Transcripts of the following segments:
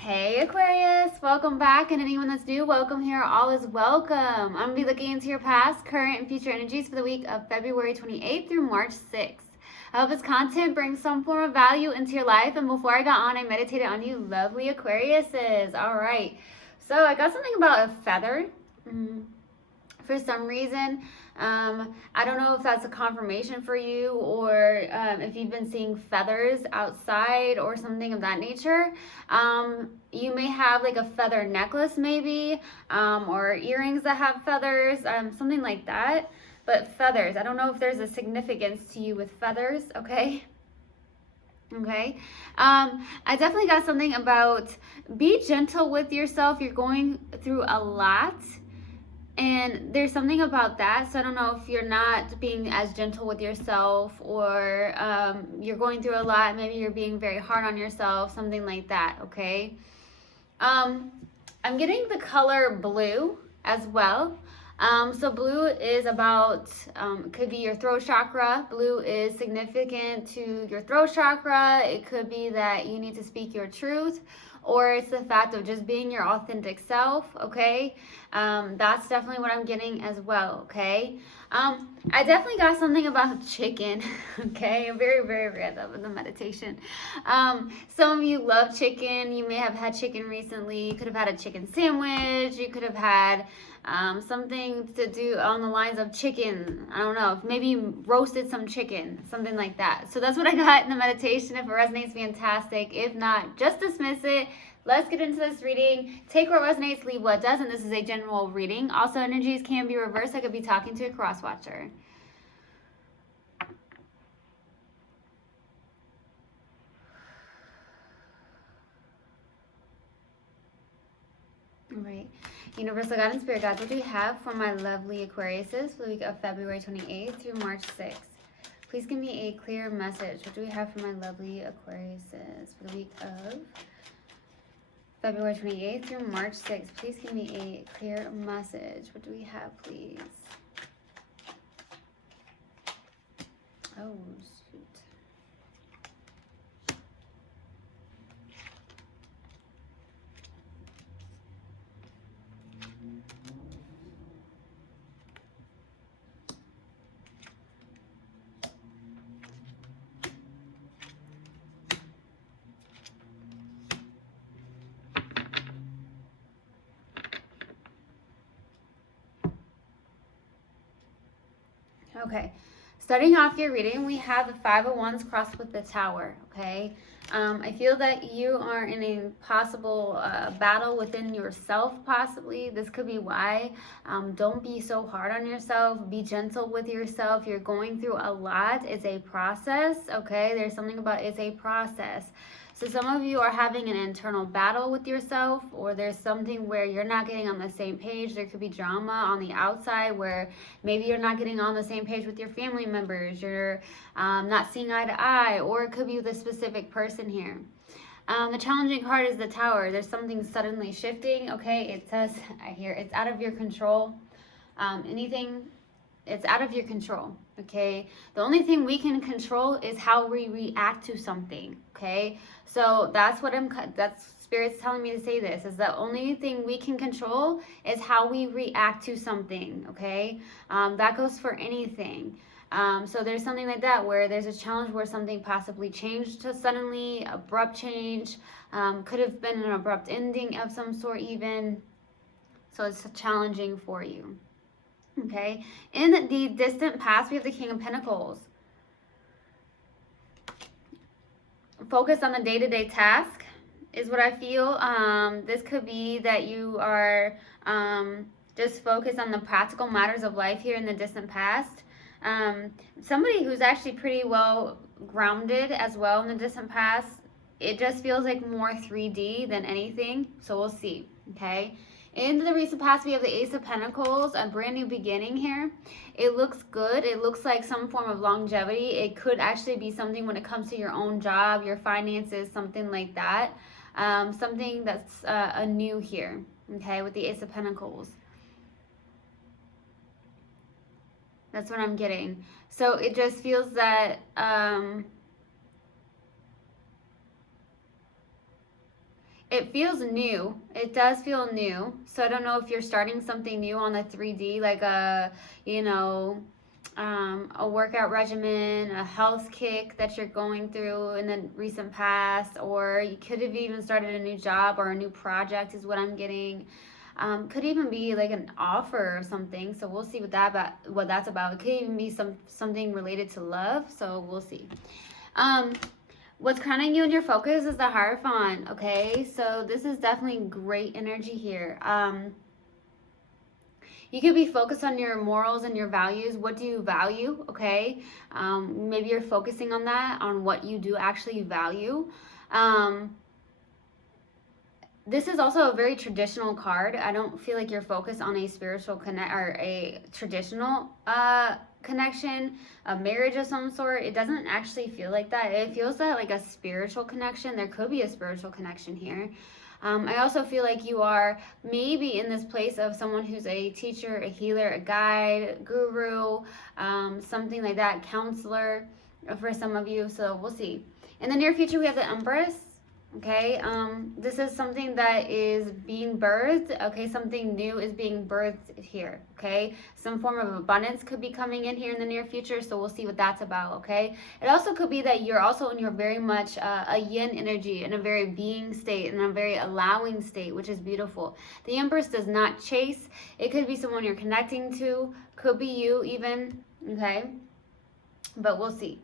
Hey Aquarius, welcome back, and anyone that's new, welcome here. All is welcome. I'm going to be looking into your past, current, and future energies for the week of February 28th through March 6th. I hope this content brings some form of value into your life, and before I got on, I meditated on you lovely Aquariuses. All right, so I got something about a feather. For some reason. I don't know if that's a confirmation for you or if you've been seeing feathers outside or something of that nature. You may have like a feather necklace maybe, or earrings that have feathers, something like that. But feathers, I don't know if there's a significance to you with feathers, okay? Okay. I definitely got something about be gentle with yourself. You're going through a lot. And there's something about that. So I don't know if you're not being as gentle with yourself or you're going through a lot. Maybe you're being very hard on yourself, something like that, okay? I'm getting the color blue as well. So blue is about, could be your throat chakra. Blue is significant to your throat chakra. It could be that you need to speak your truth, or it's the fact of just being your authentic self, okay? That's definitely what I'm getting as well, okay? I definitely got something about chicken, okay? I'm very, very random in the meditation. Some of you love chicken. You may have had chicken recently. You could have had a chicken sandwich. You could have had something to do on the lines of chicken. I don't know, maybe you roasted some chicken, something like that. So that's what I got in the meditation. If it resonates, fantastic. If not, just dismiss it. Let's get into this reading. Take what resonates, leave what doesn't. This is a general reading. Also, energies can be reversed. I could be talking to a cross watcher. All right. Universal God and Spirit Guides, what do we have for my lovely Aquariuses for the week of February 28th through March 6th? Please give me a clear message. What do we have for my lovely Aquariuses for the week of February 28th through March 6th? Please give me a clear message. What do we have, please? Oh, shoot. Okay, starting off your reading, we have the Five of Wands crossed with the Tower, okay? I feel that you are in a possible battle within yourself, possibly. This could be why. Don't be so hard on yourself. Be gentle with yourself. You're going through a lot. It's a process, okay? There's something about it's a process. So some of you are having an internal battle with yourself, or there's something where you're not getting on the same page. There could be drama on the outside where maybe you're not getting on the same page with your family members. You're not seeing eye to eye, or it could be with a specific person here. The challenging card is the Tower. There's something suddenly shifting, okay? It says, I hear, it's out of your control. It's out of your control, okay? The only thing we can control is how we react to something, okay? So that's Spirit's telling me to say this, is the only thing we can control is how we react to something, okay? That goes for anything. So there's something like that where there's a challenge where something possibly changed to suddenly, abrupt change, could have been an abrupt ending of some sort even. So it's challenging for you. Okay, in the distant past, we have the King of Pentacles. Focus on the day-to-day task is what I feel. This could be that you are just focused on the practical matters of life here in the distant past. Somebody who's actually pretty well grounded as well in the distant past. It just feels like more 3D than anything, so we'll see, okay? In the recent past, we have the Ace of Pentacles, a brand new beginning here. It looks good. It looks like some form of longevity. It could actually be something when it comes to your own job, your finances, something like that. Something that's new here, okay, with the Ace of Pentacles. That's what I'm getting. So it just feels that it feels new. It does feel new. So I don't know if you're starting something new on the 3D, like a, you know, a workout regimen, a health kick that you're going through in the recent past, or you could have even started a new job or a new project is what I'm getting. Could even be like an offer or something. So we'll see what that's about. It could even be something related to love. So we'll see. What's crowning you in your focus is the Hierophant, okay? So this is definitely great energy here. You could be focused on your morals and your values. What do you value, okay? Maybe you're focusing on that, on what you do actually value. This is also a very traditional card. I don't feel like you're focused on a spiritual connect or a traditional connection, a marriage of some sort. It doesn't actually feel like that. It feels like a spiritual connection. There could be a spiritual connection here. I also feel like you are maybe in this place of someone who's a teacher, a healer, a guide, guru, something like that, counselor for some of you. So we'll see. In the near future, we have the Empress. Okay, this is something that is being birthed. Okay, something new is being birthed here. Okay, some form of abundance could be coming in here in the near future, so we'll see what that's about. Okay, it also could be that you're also in your very much a yin energy, in a very being state, in a very allowing state, which is beautiful. The Empress does not chase. It could be someone you're connecting to, could be you even. Okay, but we'll see.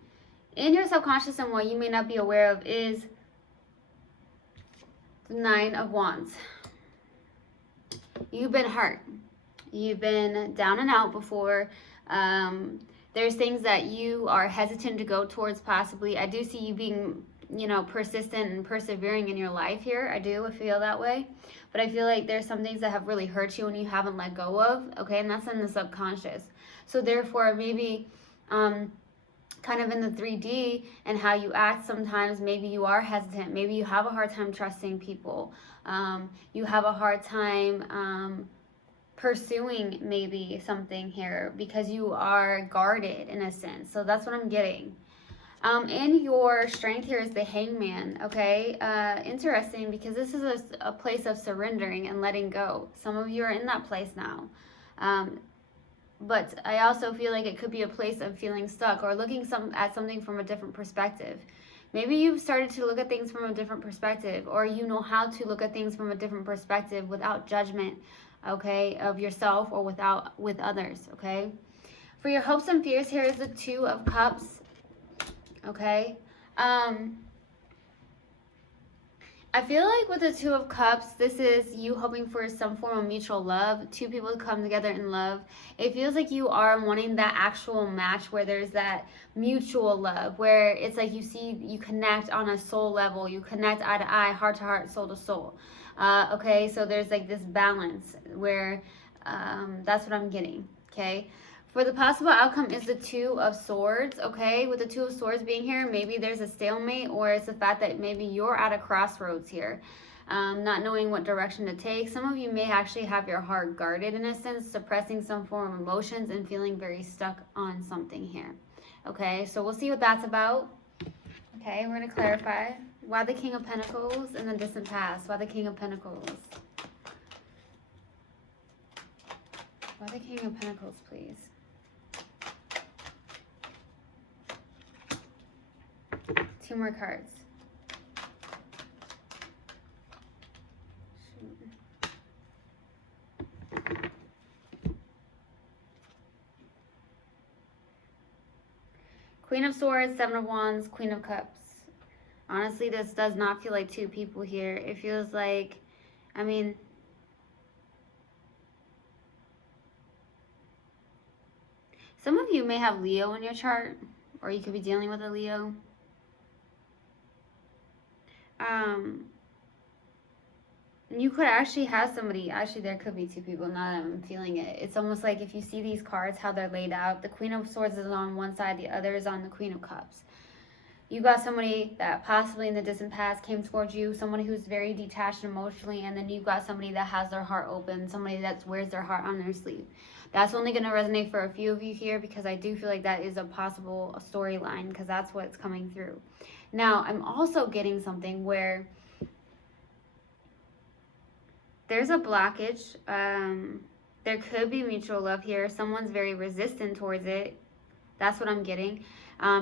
In your subconscious, and what you may not be aware of is the Nine of Wands. You've been hurt. You've been down and out before. There's things that you are hesitant to go towards possibly. I do see you being, you know, persistent and persevering in your life here. I feel that way. But I feel like there's some things that have really hurt you and you haven't let go of. Okay, and that's in the subconscious. So therefore, maybe kind of in the 3D and how you act sometimes, maybe you are hesitant, maybe you have a hard time trusting people, you have a hard time pursuing maybe something here because you are guarded in a sense. So that's what I'm getting. And your strength here is the Hangman, okay? Interesting, because this is a place of surrendering and letting go. Some of you are in that place now. But I also feel like it could be a place of feeling stuck or looking at something from a different perspective. Maybe you've started to look at things from a different perspective, or you know how to look at things from a different perspective without judgment, okay, of yourself or with others, okay? For your hopes and fears, here is the Two of Cups, okay? I feel like with the Two of Cups, this is you hoping for some form of mutual love, two people to come together in love. It feels like you are wanting that actual match where there's that mutual love, where it's like you connect on a soul level, you connect eye to eye, heart to heart, soul to soul. Okay, so there's like this balance where that's what I'm getting, okay? For the possible outcome is the Two of Swords, okay? With the Two of Swords being here, maybe there's a stalemate, or it's the fact that maybe you're at a crossroads here, not knowing what direction to take. Some of you may actually have your heart guarded in a sense, suppressing some form of emotions and feeling very stuck on something here, okay? So we'll see what that's about. Okay, we're going to clarify. Why the King of Pentacles in the distant past? Why the King of Pentacles? Why the King of Pentacles, please? Two more cards. Queen of Swords, Seven of Wands, Queen of Cups. Honestly, this does not feel like two people here. It feels like, I mean, some of you may have Leo in your chart, or you could be dealing with a Leo. You could actually have somebody, actually there could be two people, now that I'm feeling it. It's almost like if you see these cards, how they're laid out, the Queen of Swords is on one side, the other is on the Queen of Cups. You got somebody that possibly in the distant past came towards you, someone who's very detached emotionally, and then you've got somebody that has their heart open, somebody that wears their heart on their sleeve. That's only going to resonate for a few of you here, because I do feel like that is a possible storyline, because that's what's coming through. Now, I'm also getting something where There's a blockage. There could be mutual love here. Someone's very resistant towards it. That's what I'm getting.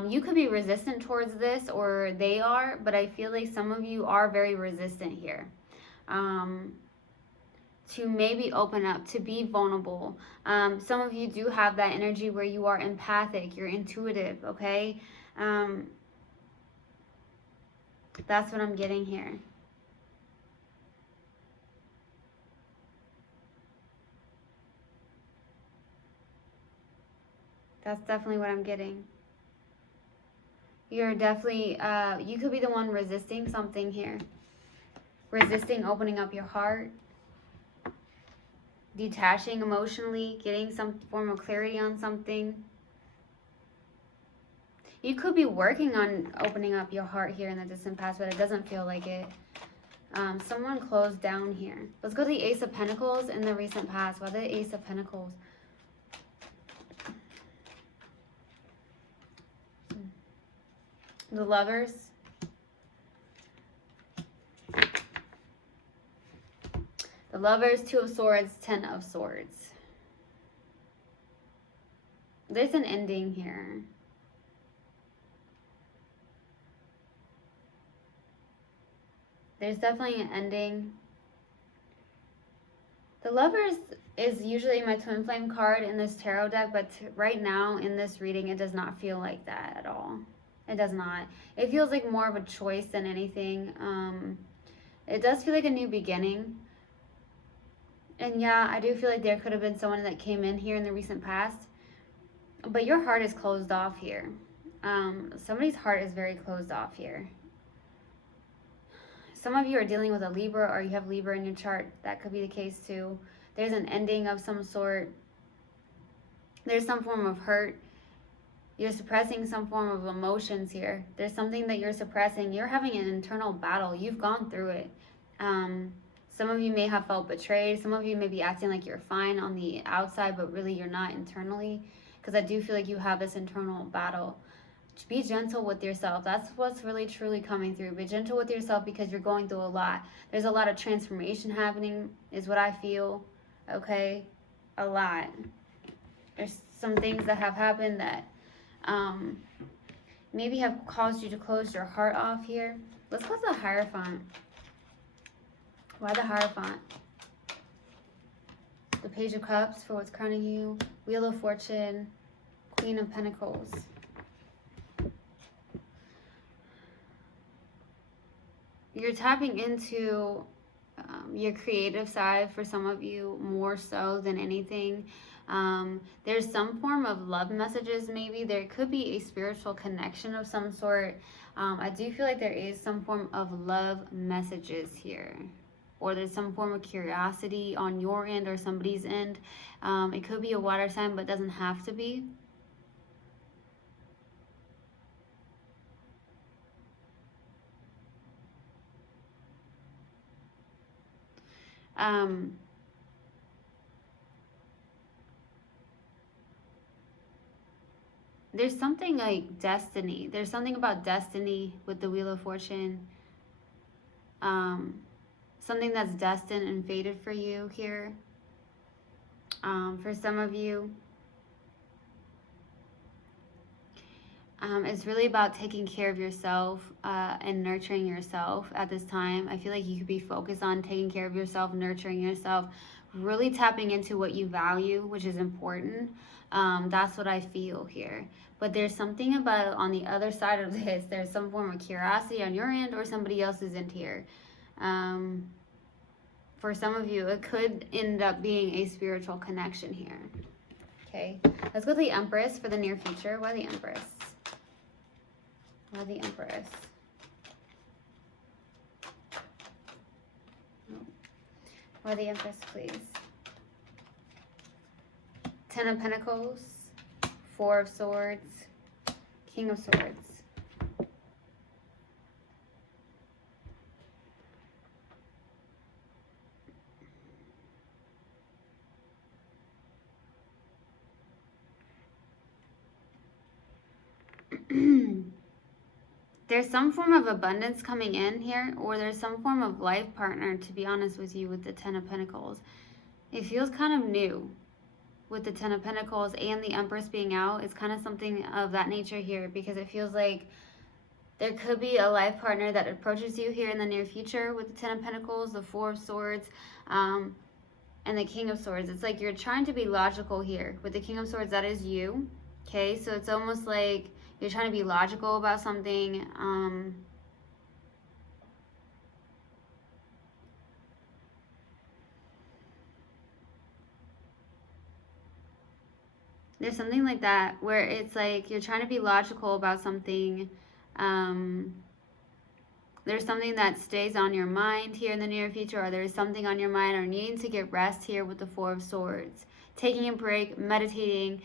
You could be resistant towards this, or they are, but I feel like some of you are very resistant here. To maybe open up, to be vulnerable. Some of you do have that energy where you are empathic, you're intuitive, okay? That's what I'm getting here. That's definitely what I'm getting. You're definitely, you could be the one resisting something here. Resisting opening up your heart. Detaching emotionally, getting some form of clarity on something. You could be working on opening up your heart here in the distant past, but it doesn't feel like it. Someone closed down here. Let's go to the Ace of Pentacles in the recent past. Why the Ace of Pentacles? The Lovers. The Lovers, Two of Swords, Ten of Swords. There's an ending here. There's definitely an ending. The Lovers is usually my twin flame card in this tarot deck, but right now in this reading, it does not feel like that at all. It does not. It feels like more of a choice than anything. It does feel like a new beginning. And yeah, I do feel like there could have been someone that came in here in the recent past. But your heart is closed off here. Somebody's heart is very closed off here. Some of you are dealing with a Libra, or you have Libra in your chart. That could be the case too. There's an ending of some sort. There's some form of hurt. You're suppressing some form of emotions here. There's something that you're suppressing. You're having an internal battle. You've gone through it. Some of you may have felt betrayed. Some of you may be acting like you're fine on the outside, but really you're not internally. Because I do feel like you have this internal battle. Be gentle with yourself. That's what's really truly coming through. Be gentle with yourself because you're going through a lot. There's a lot of transformation happening is what I feel. Okay? A lot. There's some things that have happened that maybe have caused you to close your heart off here. Let's go to the Hierophant. Why the Hierophant? The Page of Cups for what's crowning you. Wheel of Fortune. Queen of Pentacles. You're tapping into your creative side for some of you more so than anything. There's some form of love messages maybe. There could be a spiritual connection of some sort. I do feel like there is some form of love messages here. Or there's some form of curiosity on your end or somebody's end. It could be a water sign, but doesn't have to be. There's something like destiny. There's something about destiny with the Wheel of Fortune. Something that's destined and fated for you here. For some of you, it's really about taking care of yourself and nurturing yourself at this time. I feel like you could be focused on taking care of yourself, nurturing yourself, really tapping into what you value, which is important. That's what I feel here. But there's something about on the other side of this, there's some form of curiosity on your end or somebody else's end here. For some of you, it could end up being a spiritual connection here. Okay, let's go to the Empress for the near future. Why the Empress? Why the Empress? Why the Empress, please? Ten of Pentacles, Four of Swords, King of Swords. There's some form of abundance coming in here, or there's some form of life partner, to be honest with you, with the Ten of Pentacles. It feels kind of new with the Ten of Pentacles and the Empress being out. It's kind of something of that nature here, because it feels like there could be a life partner that approaches you here in the near future with the Ten of Pentacles, the Four of Swords, and the King of Swords. It's like you're trying to be logical here. With the King of Swords, that is you. Okay, so it's almost like you're trying to be logical about something. There's something like that where it's like you're trying to be logical about something. There's something that stays on your mind here in the near future, or there's something on your mind, or needing to get rest here with the Four of Swords. Taking a break, meditating,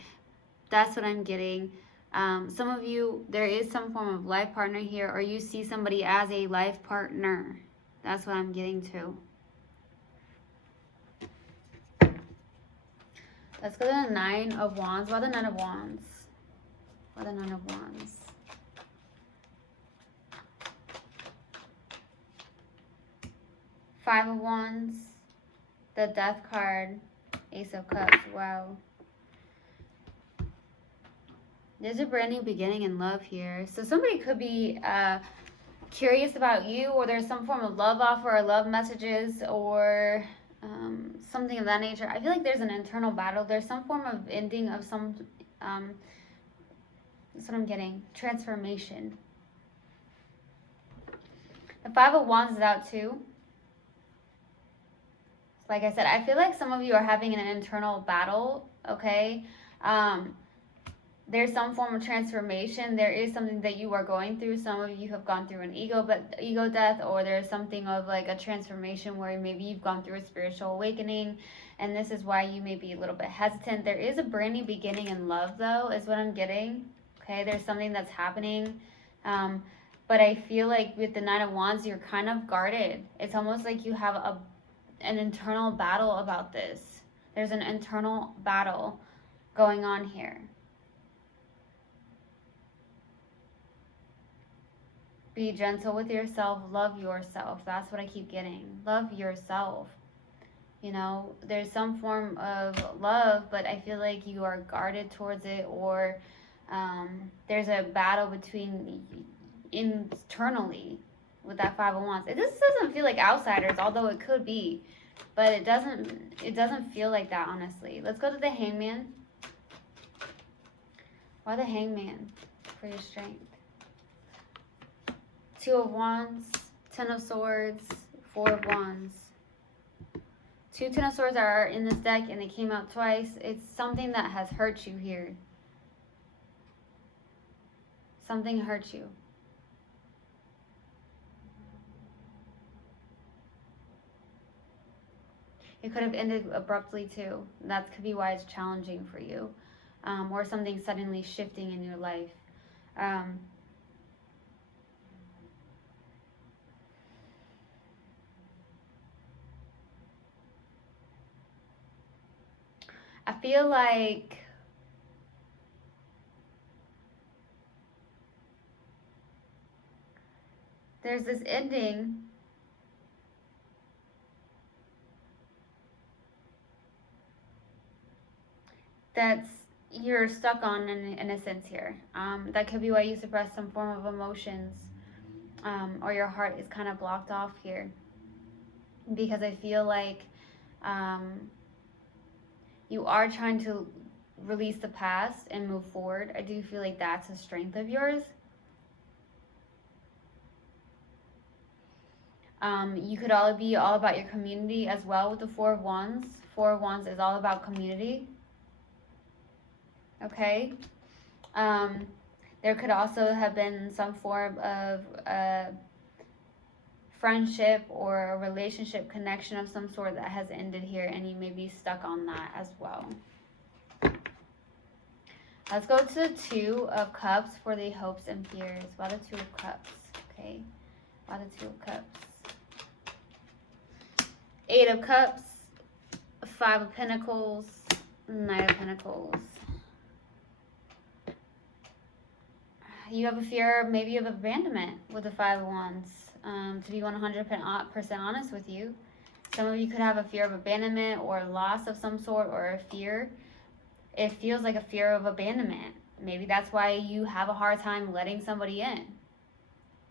that's what I'm getting. Some of you, there is some form of life partner here, or you see somebody as a life partner. That's what I'm getting to. Let's go to the Nine of Wands. Why the Nine of Wands? Why the Nine of Wands? Five of Wands, the Death card, Ace of Cups. Wow. There's a brand new beginning in love here. So somebody could be curious about you, or there's some form of love offer or love messages, or something of that nature. I feel like there's an internal battle. There's some form of ending of some, that's what I'm getting, transformation. The Five of Wands is out too. Like I said, I feel like some of you are having an internal battle, okay? There's some form of transformation. There is something that you are going through. Some of you have gone through an ego death, or there's something of like a transformation where maybe you've gone through a spiritual awakening, and this is why you may be a little bit hesitant. There is a brand new beginning in love, though, is what I'm getting, okay? There's something that's happening, but I feel like with the Nine of Wands, you're kind of guarded. It's almost like you have an internal battle about this. There's an internal battle going on here. Be gentle with yourself. Love yourself. That's what I keep getting. Love yourself. You know, there's some form of love, but I feel like you are guarded towards it, or there's a battle between internally with that Five of Wands. This doesn't feel like outsiders, although it could be, but it doesn't feel like that, honestly. Let's go to the Hangman. Why the Hangman for your strength? Two of Wands, Ten of Swords, Four of Wands. Two Ten of Swords are in this deck, and they came out twice. It's something that has hurt you here. Something hurt you. It could have ended abruptly too. That could be why it's challenging for you. Or something suddenly shifting in your life. I feel like there's this ending that's you're stuck on in a sense here. That could be why you suppress some form of emotions, or your heart is kind of blocked off here, because I feel like you are trying to release the past and move forward. I do feel like that's a strength of yours. You could all be all about your community as well with the Four of Wands. Four of Wands is all about community. Okay. There could also have been some form of friendship or a relationship connection of some sort that has ended here, and you may be stuck on that as well. Let's go to the Two of Cups for the hopes and fears. Why the Two of Cups? Okay. Why the Two of Cups? Eight of Cups, Five of Pentacles, Knight of Pentacles. you have a fear maybe of abandonment with the Five of Wands. To be 100% honest with you, some of you could have a fear of abandonment or loss of some sort, or a fear. It feels like a fear of abandonment. Maybe that's why you have a hard time letting somebody in.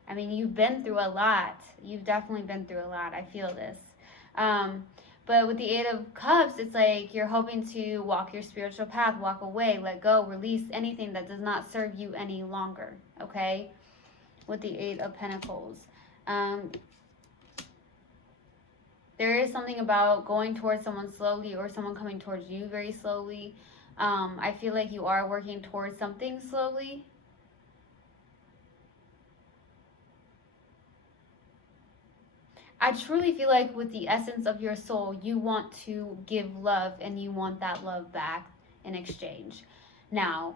I mean, you've been through a lot. You've definitely been through a lot. I feel this. But with the Eight of Cups, it's like you're hoping to walk your spiritual path, walk away, let go, release anything that does not serve you any longer, okay? With the Eight of Pentacles. There is something about going towards someone slowly, or someone coming towards you very slowly. I feel like you are working towards something slowly. I truly feel like with the essence of your soul, you want to give love, and you want that love back in exchange. Now,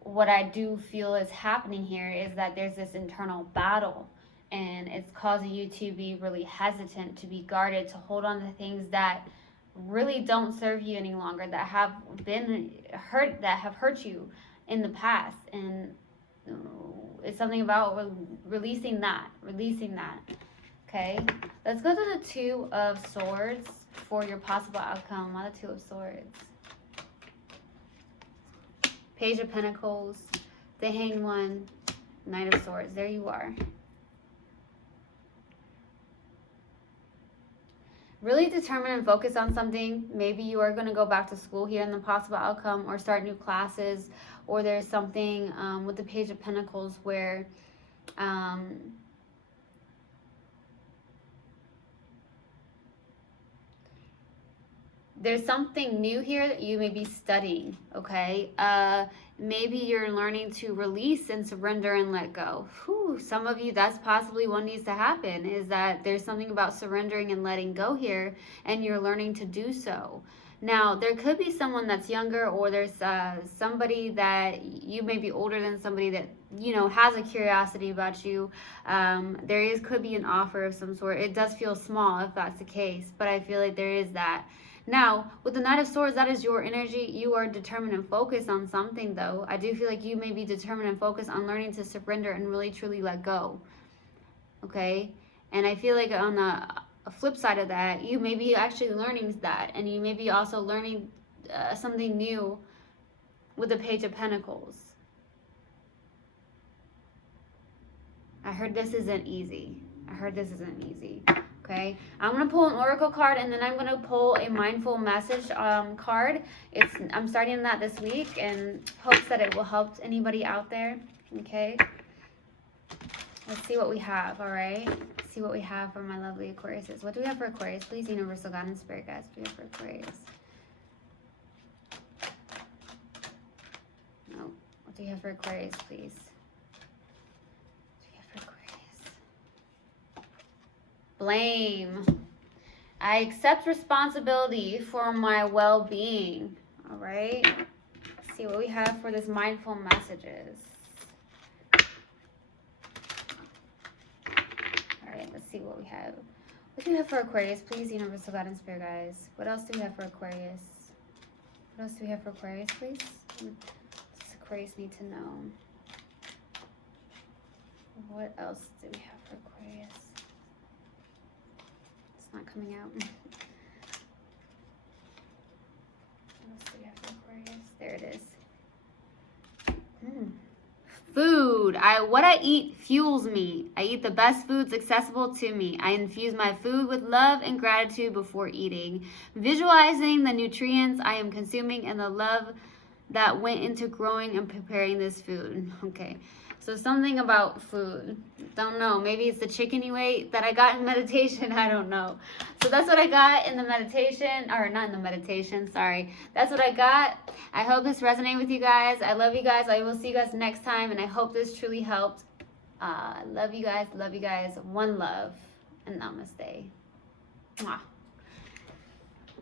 what I do feel is happening here is that there's this internal battle, and it's causing you to be really hesitant, to be guarded, to hold on to things that really don't serve you any longer, that have been hurt, that have hurt you in the past. And it's something about releasing that. Okay, let's go to the Two of Swords for your possible outcome. Why the Two of Swords? Page of Pentacles, the Hanged One, Knight of Swords. There you are. Really determine and focus on something. Maybe you are going to go back to school here in the possible outcome, or start new classes, or there's something with the Page of Pentacles where there's something new here that you may be studying, okay? Maybe you're learning to release and surrender and let go. Whew, some of you, that's possibly what needs to happen, is that there's something about surrendering and letting go here, and you're learning to do so. Now, there could be someone that's younger, or there's somebody that you may be older than, somebody that, you know, has a curiosity about you. Could be an offer of some sort. It does feel small if that's the case, but I feel like there is that. Now, with the Knight of Swords, that is your energy. You are determined and focused on something, though. I do feel like you may be determined and focused on learning to surrender and really, truly let go. Okay? And I feel like on a flip side of that, you may be actually learning that. And you may be also learning something new with the Page of Pentacles. I heard this isn't easy. Okay, I'm going to pull an oracle card, and then I'm going to pull a mindful message card. I'm starting that this week in hopes that it will help anybody out there. Okay, let's see what we have. All right, let's see what we have for my lovely Aquariuses. What do we have for Aquarius? Please, Universal God and Spirit Guides. What do we have for Aquarius? No. What do we have for Aquarius, please? Blame. I accept responsibility for my well-being. All right. Let's see what we have for this mindful messages. All right. Let's see what we have. What do we have for Aquarius? Please, Universal God and Spirit Guides. What else do we have for Aquarius? What else do we have for Aquarius, please? What does Aquarius need to know? What else do we have for Aquarius? Not coming out. What else do we have for Aquarius? There it is. Food. What I eat fuels me. I eat the best foods accessible to me. I infuse my food with love and gratitude before eating, visualizing the nutrients I am consuming and the love that went into growing and preparing this food. Okay. So something about food. Don't know. Maybe it's the chicken you ate that I got in meditation. I don't know. So that's what I got in the meditation. Or not in the meditation. Sorry. That's what I got. I hope this resonated with you guys. I love you guys. I will see you guys next time. And I hope this truly helped. Love you guys. Love you guys. One love. And namaste. Mwah.